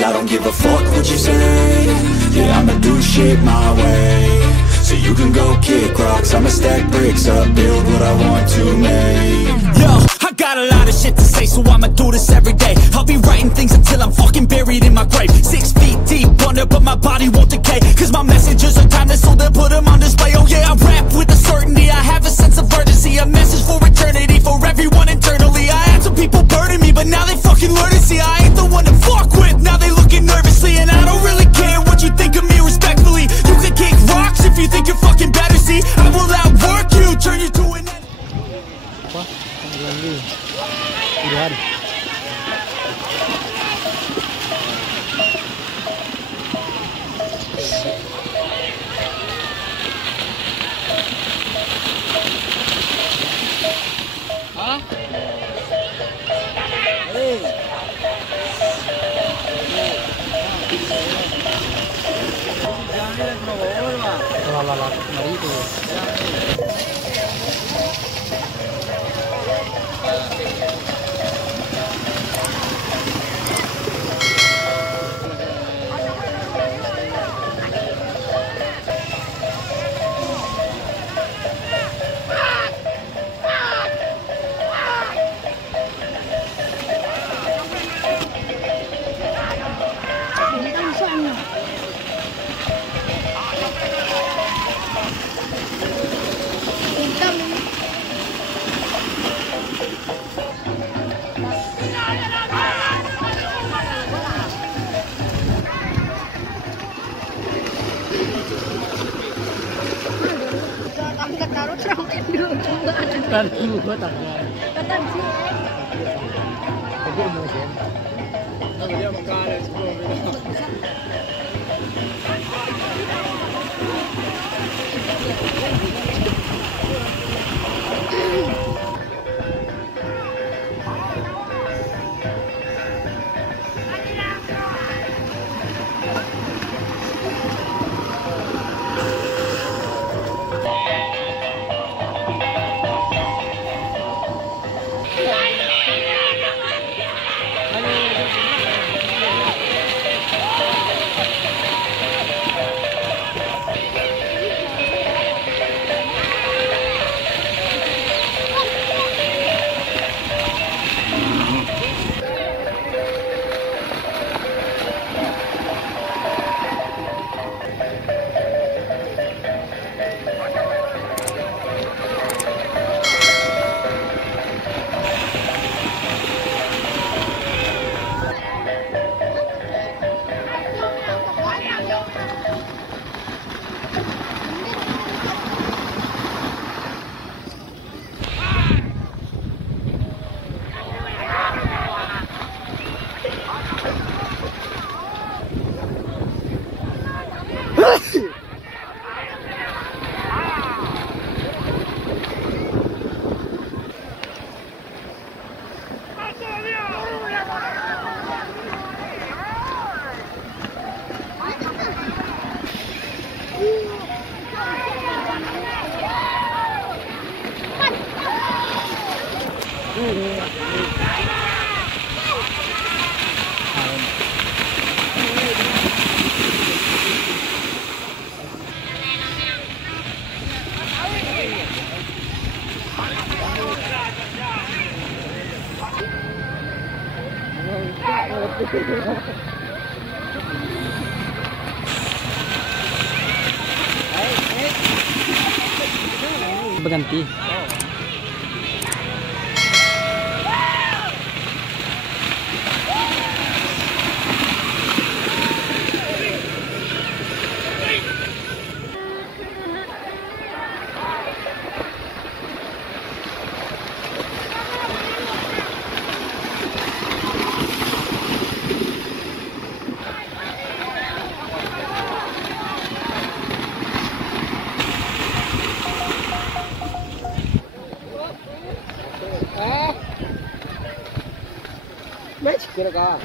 'cause I don't give a fuck what you say. Yeah, I'ma do shit my way. So you can go kick rocks, I'ma stack bricks up, build what I want to make. Yo, I got a lot of shit to say, so I'ma do this every day. I'll be writing things until I'm fucking buried in my grave. 6 feet deep under, but my body won't decay, 'cause my messages are timeless, so they'll put them on display. Oh yeah, I rap with a certainty, I have a sense of urgency, a message for eternity, for everyone internally. I had some people burning me, but now they fucking learn to see I ain't the one to fuck with, now they looking nervously. And I don't really care what you think of me, respectfully. You can kick rocks if you think you're fucking better, see I will outwork you, turn you to an enemy. Apa? Lagi. Pilihan. Hah? Kan juga tak ada. Katan sih. Jadi mau sih. Dia makan sebelum itu. Berganti. Kira kah?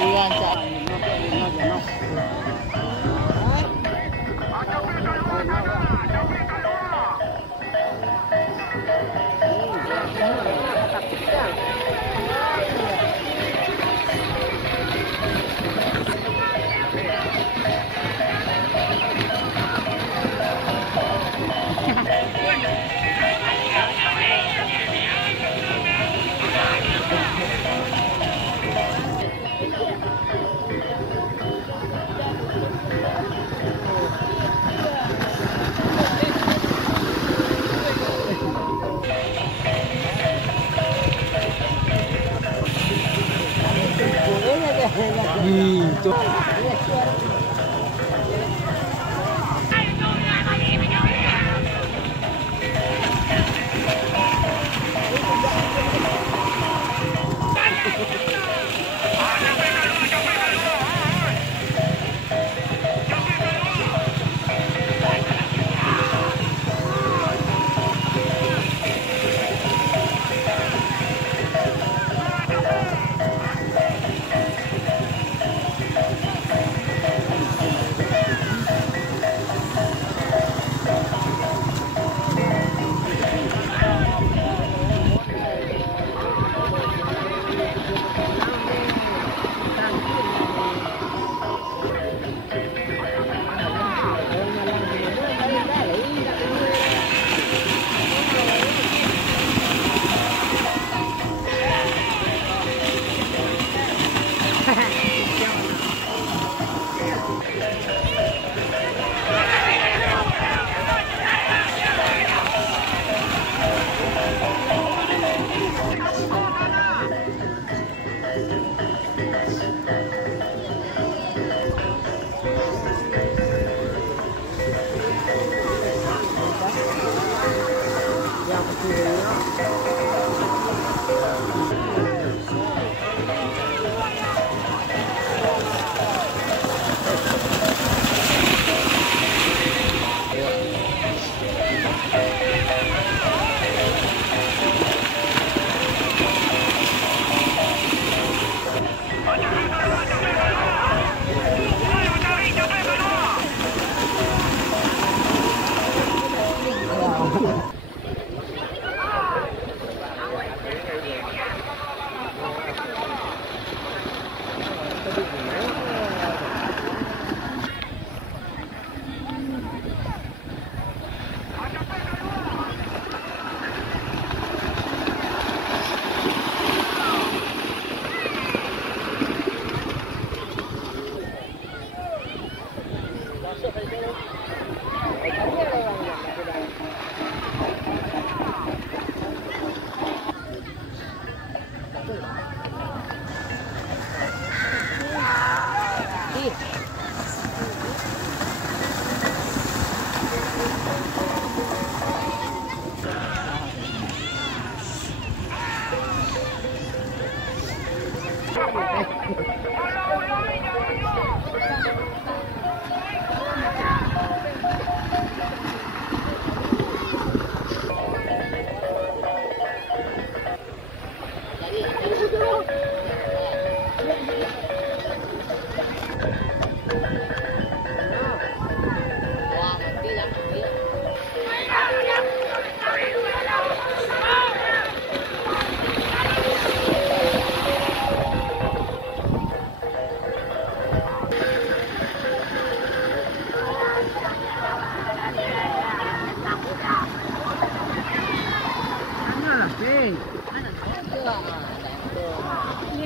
Iyan sa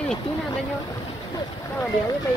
ini tuh namanya. Kalau dia itu